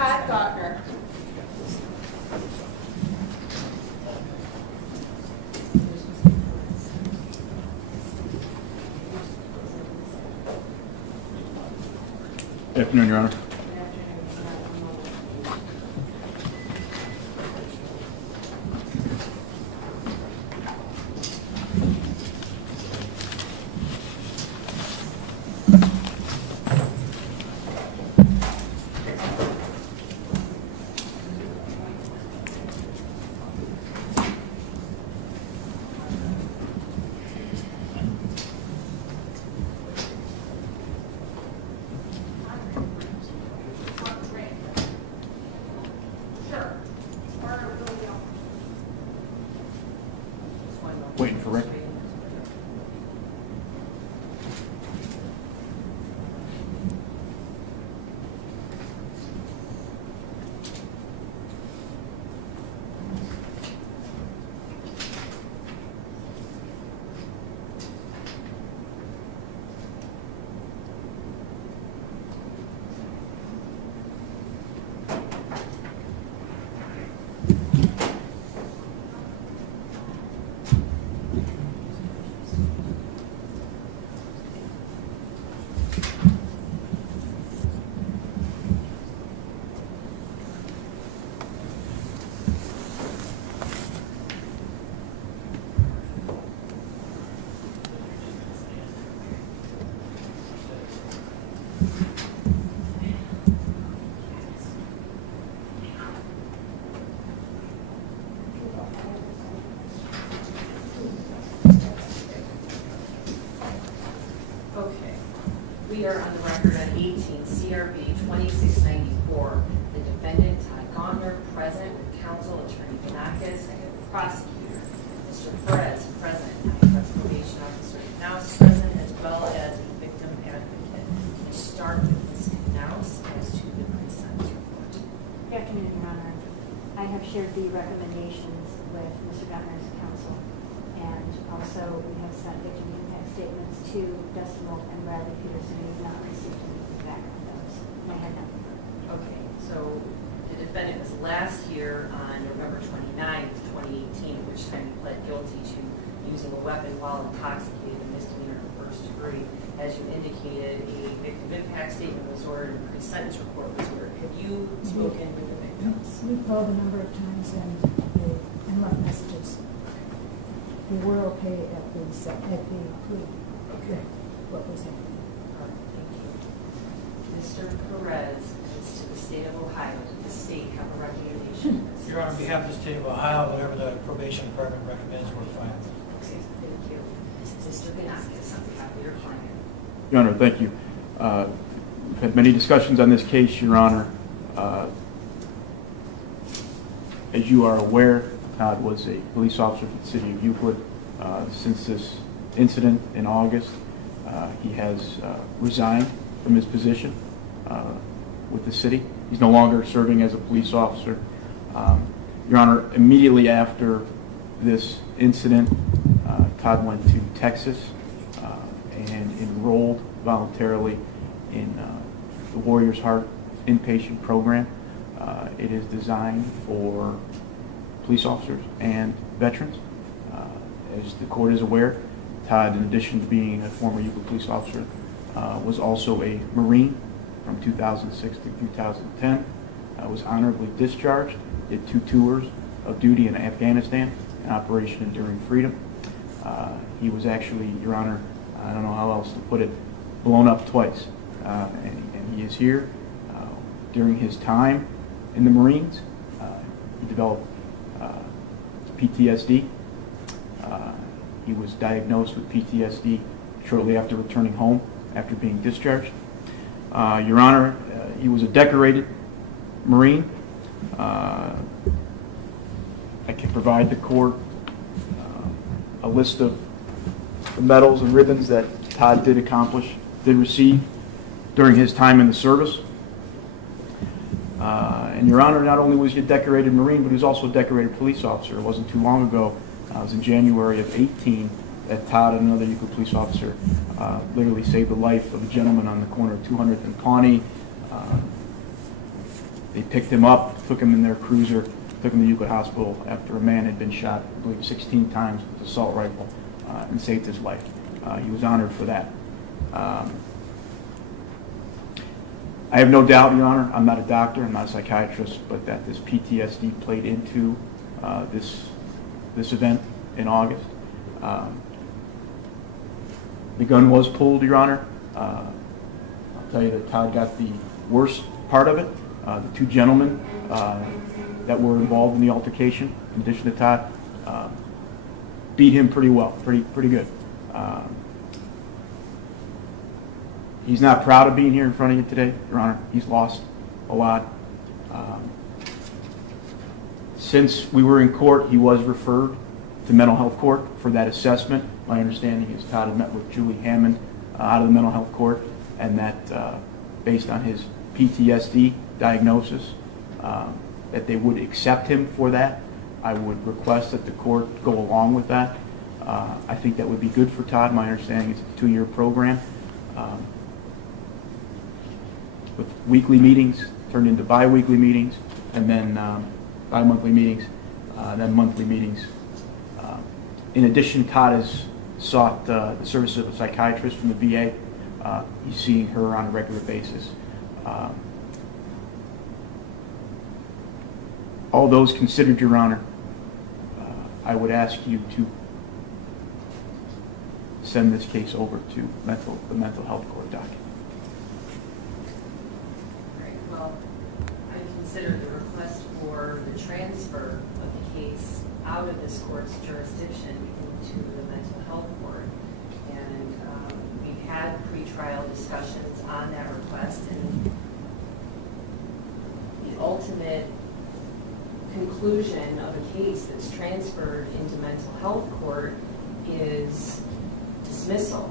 Todd Gauntner. Good afternoon, Your Honor. Waiting for Rick. Okay, we are on the record at 18 CRB 2694. The defendant, Todd Gauntner, present with counsel, Attorney Panakis, I have the prosecutor, Mr. Perez, present. I have the probation officer Knaus present, as well as a victim advocate. We start with Ms. Knaus as to the pre-sentence report. Good afternoon, Your Honor. I have shared the recommendations with Mr. Gauntner's counsel, and also we have sent victim impact statements to Dustin Wolf and Bradley Peterson. We have not received any feedback on those. I had none. Okay, so the defendant was last here on November 29th, 2018, at which time he pled guilty to using a weapon while intoxicated, a misdemeanor in the first degree. As you indicated, a victim impact statement was ordered, and a pre-sentence report was ordered. Have you spoken with the victims? We've called a number of times and left messages. We were okay at the plea. Okay. What was happening? All right, thank you. Mr. Perez, as to the state of Ohio, does the state have a recommendation? Your Honor, on behalf of the state of Ohio, whatever the probation department recommends, we're fine. Okay, thank you. Mr. Panakis, on behalf of your client. Your Honor, thank you. We've had many discussions on this case, Your Honor. As you are aware, Todd was a police officer for the city of Euclid. Since this incident in August, he has resigned from his position with the city. He's no longer serving as a police officer. Your Honor, immediately after this incident, Todd went to Texas and enrolled voluntarily in the Warrior's Heart inpatient program. It is designed for police officers and veterans. As the court is aware, Todd, in addition to being a former Euclid police officer, was also a Marine from 2006 to 2010. Was honorably discharged, did 2 tours of duty in Afghanistan, an Operation Enduring Freedom. He was actually, Your Honor, I don't know how else to put it, blown up twice. And he is here. During his time in the Marines, he developed PTSD. He was diagnosed with PTSD shortly after returning home after being discharged. Your Honor, he was a decorated Marine. I can provide the court a list of the medals and ribbons that Todd did receive during his time in the service. And Your Honor, not only was he a decorated Marine, but he was also a decorated police officer. It wasn't too long ago, it was in January of 18, that Todd and another Euclid police officer literally saved the life of a gentleman on the corner of 200th and Pawnee. They picked him up, took him in their cruiser, took him to Euclid Hospital after a man had been shot, I believe, 16 times with an assault rifle and saved his life. He was honored for that. I have no doubt, Your Honor, I'm not a doctor, I'm not a psychiatrist, but that this PTSD played into this event in August. The gun was pulled, Your Honor. I'll tell you that Todd got the worst part of it. The two gentlemen that were involved in the altercation, in addition to Todd, beat him pretty well, pretty good. He's not proud of being here in front of you today, Your Honor. He's lost a lot. Since we were in court, he was referred to mental health court for that assessment. My understanding is Todd had met with Julie Hammond out of the mental health court, and that based on his PTSD diagnosis, that they would accept him for that. I would request that the court go along with that. I think that would be good for Todd. My understanding is it's a 2-year program. With weekly meetings turned into bi-weekly meetings, and then bi-monthly meetings, then monthly meetings. In addition, Todd has sought the services of a psychiatrist from the VA. He's seeing her on a regular basis. All those considered, Your Honor, I would ask you to send this case over to the mental health court docket. Right, well, I consider the request for the transfer of the case out of this court's jurisdiction into the mental health court. And we've had pretrial discussions on that request, and the ultimate conclusion of a case that's transferred into mental health court is dismissal.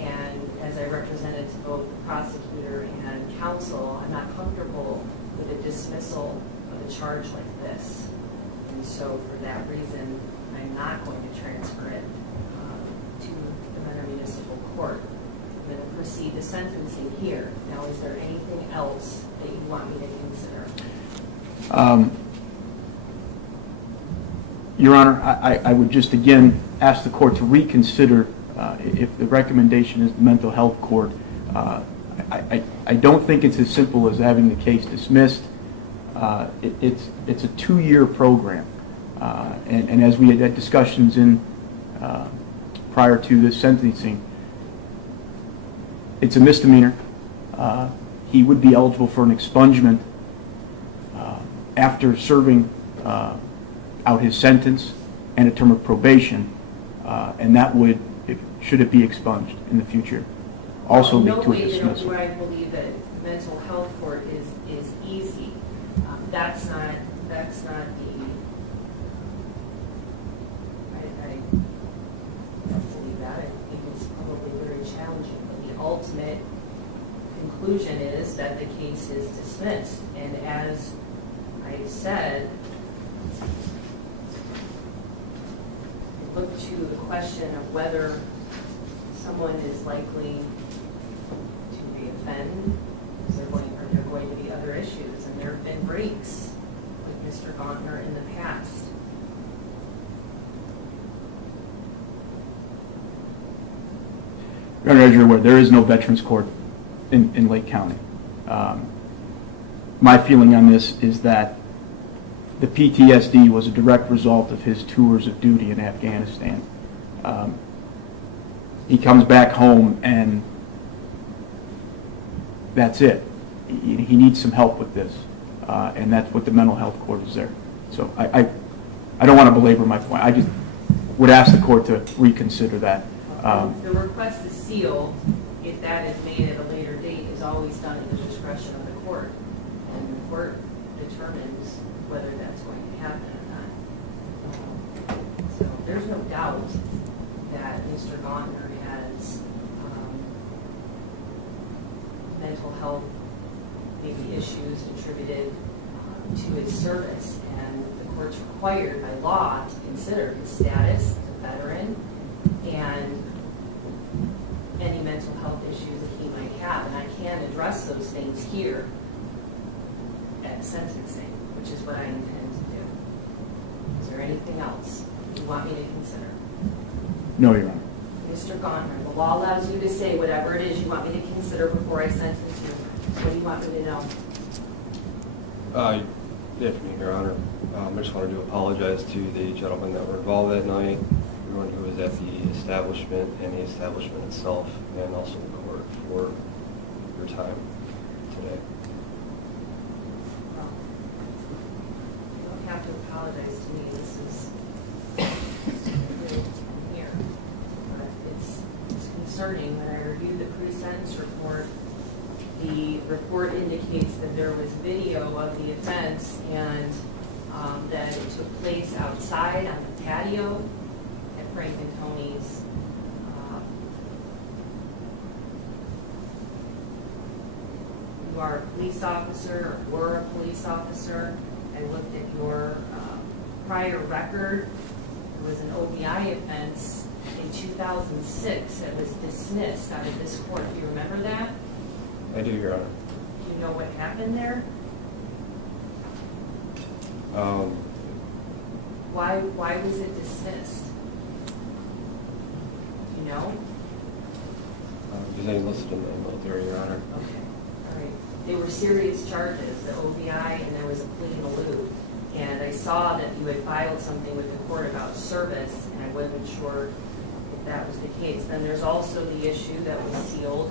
And as I represented to both the prosecutor and counsel, I'm not comfortable with a dismissal of a charge like this. And so for that reason, I'm not going to transfer it to the Mentor Municipal Court. I'm going to proceed to sentencing here. Now, is there anything else that you want me to consider? Your Honor, I would just again ask the court to reconsider if the recommendation is the mental health court. I don't think it's as simple as having the case dismissed. It's a 2-year program, and as we had discussions in prior to this sentencing, it's a misdemeanor. He would be eligible for an expungement after serving out his sentence and a term of probation, and that would, should it be expunged in the future, also lead to a dismissal. No way, I believe that mental health court is easy. That's not the. I don't believe that. I think it's probably very challenging. But the ultimate conclusion is that the case is dismissed, and as I said, look to the question of whether someone is likely to reoffend. Are there going to be other issues? And there have been breaks with Mr. Gauntner in the past. Your Honor, as you're aware, there is no veterans court in Lake County. My feeling on this is that the PTSD was a direct result of his tours of duty in Afghanistan. He comes back home and that's it. He needs some help with this, and that's what the mental health court is there. So I don't want to belabor my point. I just would ask the court to reconsider that. The request is sealed. If that is made at a later date, is always done at the discretion of the court, and the court determines whether that's going to happen or not. So there's no doubt that Mr. Gauntner has mental health maybe issues attributed to his service, and the court's required by law to consider his status as a veteran and any mental health issues that he might have. And I can address those things here at sentencing, which is what I intend to do. Is there anything else you want me to consider? No, Your Honor. Mr. Gauntner, the law allows you to say whatever it is you want me to consider before I sentence you. What do you want me to know? Good afternoon, Your Honor. I just wanted to apologize to the gentlemen that were involved that night, everyone who was at the establishment and the establishment itself, and also the court for your time today. Well, you don't have to apologize to me. This is really here. But it's concerning when I review the pre-sentence report. The report indicates that there was video of the offense and that it took place outside on the patio at Frank and Tony's. You are a police officer, or were a police officer. I looked at your prior record. There was an OBI offense in 2006 that was dismissed out of this court. Do you remember that? I do, Your Honor. Do you know what happened there? Why was it dismissed? Do you know? Because I enlisted in the military, Your Honor. Okay, all right. They were serious charges, the OBI, and there was a plea in lieu. And I saw that you had filed something with the court about service, and I wasn't sure if that was the case. Then there's also the issue that was sealed,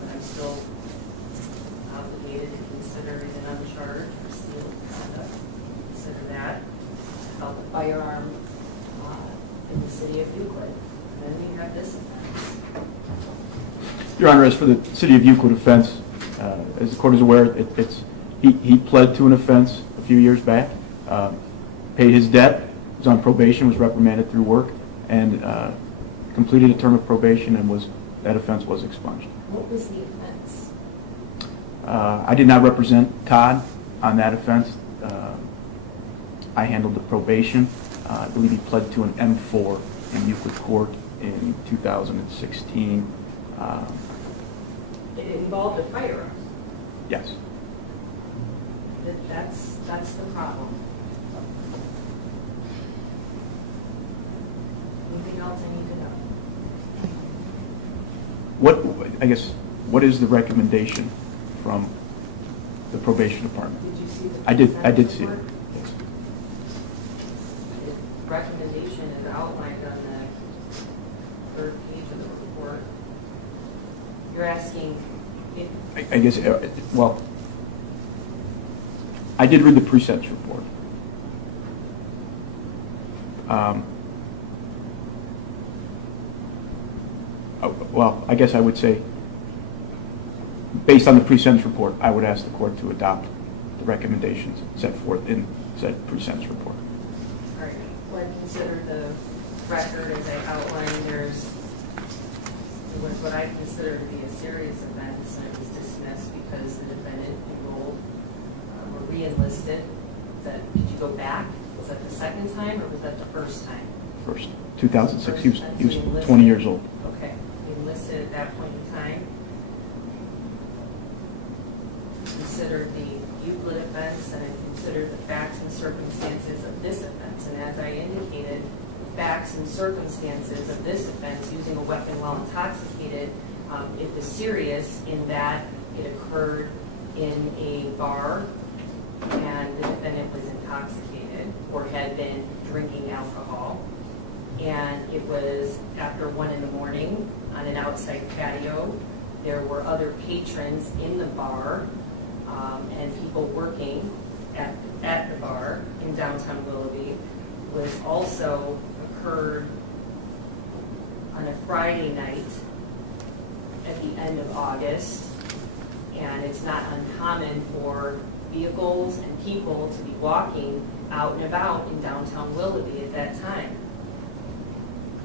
but I'm still obligated to consider it an uncharged or sealed conduct. Consider that. About the firearm in the city of Euclid. And then we have this offense. Your Honor, as for the City of Euclid offense, as the court is aware, he pled to an offense a few years back, paid his debt, was on probation, was reprimanded through work, and completed a term of probation, and that offense was expunged. What was the offense? I did not represent Todd on that offense. I handled the probation. I believe he pled to an M4 in Euclid Court in 2016. It involved a firearm. Yes. That's the problem. Anything else I need to know? What is the recommendation from the probation department? Did you see the I did pre-sentence see it. report? Yes. The recommendation is outlined on the third page of the report. You're asking if I guess, well, I did read the pre-sentence report. Well, I guess I would say, based on the pre-sentence report, I would ask the court to adopt the recommendations set forth in said pre-sentence report. All right, well, I consider the record as I outlined, there was what I consider to be a serious offense, and it was dismissed because the defendant enrolled or re-enlisted. Did you go back? Was that the second time, or was that the first time? First, 2006, he was Enlisted. 20 years old. Okay, he enlisted at that point in time. Considered the Euclid offense, and I considered the facts and circumstances of this offense. And as I indicated, the facts and circumstances of this offense, using a weapon while intoxicated, it was serious in that it occurred in a bar, and the defendant was intoxicated or had been drinking alcohol. And it was after 1 a.m. on an outside patio. There were other patrons in the bar and people working at the bar in downtown Willoughby. Was also occurred on a Friday night at the end of August. And it's not uncommon for vehicles and people to be walking out and about in downtown Willoughby at that time.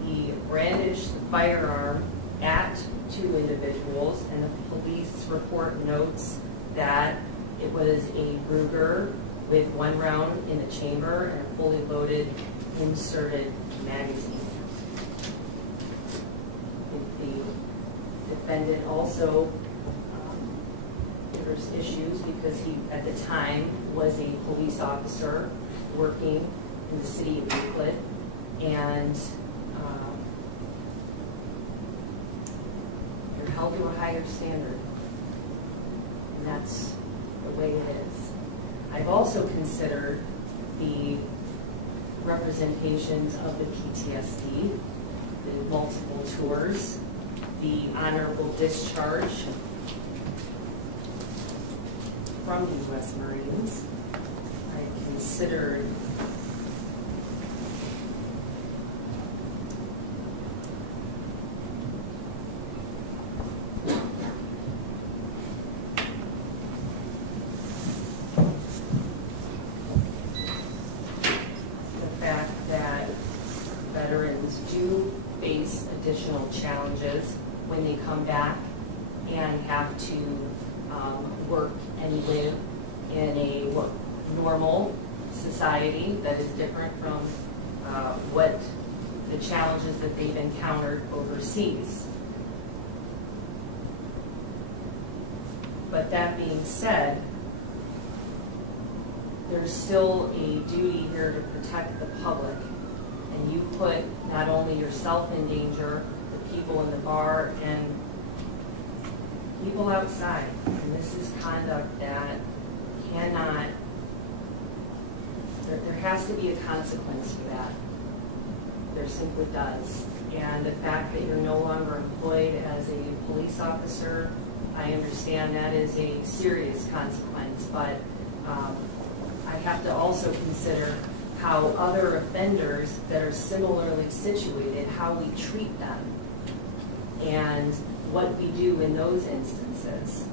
He brandished the firearm at 2 individuals, and the police report notes that it was a Ruger with 1 round in the chamber and a fully loaded inserted magazine. The defendant also there's issues because he, at the time, was a police officer working in the city of Euclid, and you're held to a higher standard, and that's the way it is. I've also considered the representations of the PTSD, the multiple tours, the honorable discharge from the U.S. Marines. I considered the fact that veterans do face additional challenges when they come back and have to work and live in a normal society that is different from what the challenges that they've encountered overseas. But that being said, there's still a duty here to protect the public, and you put not only yourself in danger, the people in the bar, and people outside. And this is conduct that cannot, there has to be a consequence for that. There simply does. And the fact that you're no longer employed as a police officer, I understand that is a serious consequence, but I have to also consider how other offenders that are similarly situated, how we treat them, and what we do in those instances.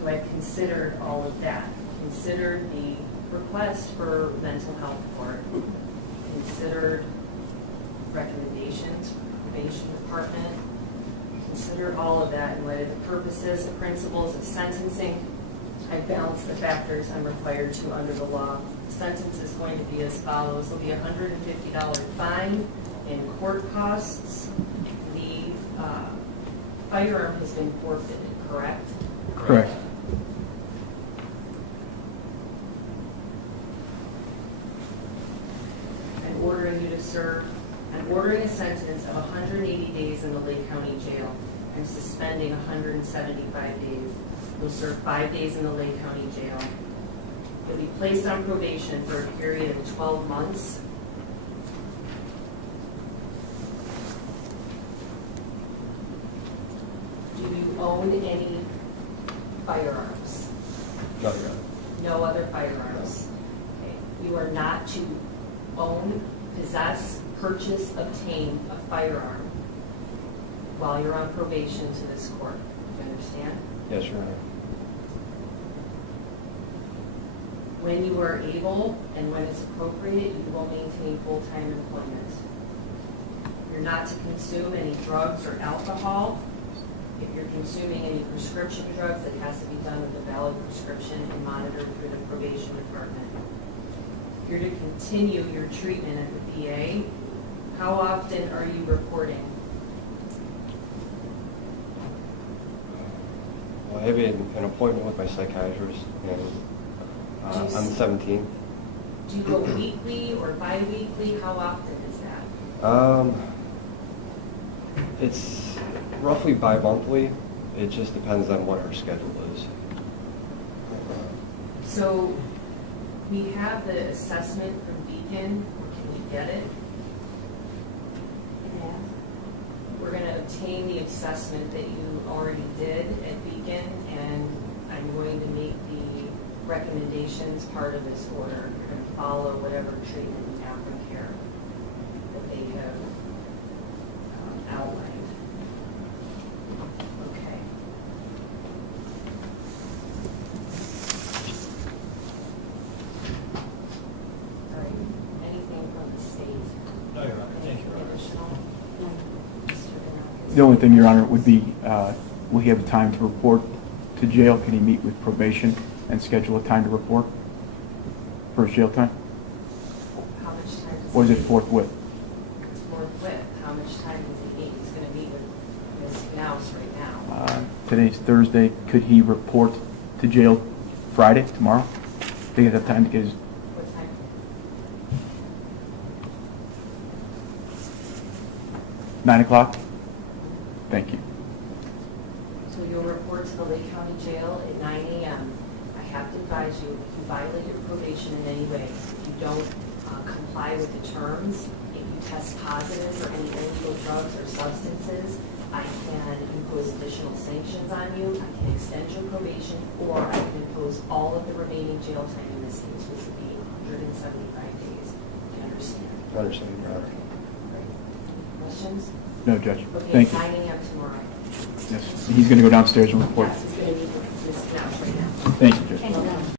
So I've considered all of that. Considered the request for mental health court. Considered recommendations from the probation department. Considered all of that in light of the purposes and principles of sentencing. I balanced the factors I'm required to under the law. The sentence is going to be as follows. There'll be a $150 fine in court costs. The firearm has been forfeited, correct? Correct. I'm ordering you to serve, I'm ordering a sentence of 180 days in the Lake County Jail. I'm suspending 175 days. You'll serve 5 days in the Lake County Jail. You'll be placed on probation for a period of 12 months. Do you own any firearms? No, Your Honor. No other firearms? Okay. You are not to own, possess, purchase, obtain a firearm while you're on probation to this court. Do you understand? Yes, Your Honor. When you are able and when it's appropriate, you will maintain full-time employment. You're not to consume any drugs or alcohol. If you're consuming any prescription drugs, it has to be done with a valid prescription and monitored through the probation department. You're to continue your treatment at the PA. How often are you reporting? Well, I have an appointment with my psychiatrist on the 17th. Do you go weekly or bi-weekly? How often is that? It's roughly bi-monthly. It just depends on what her schedule is. So we have the assessment from Beacon. Can we get it? Yeah. We're going to obtain the assessment that you already did at Beacon, and I'm going to make the recommendations part of this order. You're going to follow whatever treatment you have from care that they have outlined. Okay. All right. Anything from the state? No, Your Honor. Thank you, Your Honor. Additional? Mr. Vanellis? The only thing, Your Honor, would be, will he have time to report to jail? Can he meet with probation and schedule a time to report for his jail time? How much time does Or is he it need? forthwith? Forthwith. How much time does he need? He's going to meet with Ms. Knaus right now. Today's Thursday. Could he report to jail Friday, tomorrow? They have time to get his, What time? 9 o'clock? Thank you. So you'll report to the Lake County Jail at 9 a.m. I have to advise you, if you violate your probation in any way, if you don't comply with the terms, if you test positive for any illegal drugs or substances, I can impose additional sanctions on you, I can extend your probation, or I can impose all of the remaining jail time in this case, which would be 175 days. Do you understand? I understand, Your Honor. Questions? No, Judge. Okay, Thank you. 9 a.m. tomorrow. Yes, he's going to go downstairs and report. Yes, he's going to meet with Ms. Knauss right now. Thank you, Judge. And,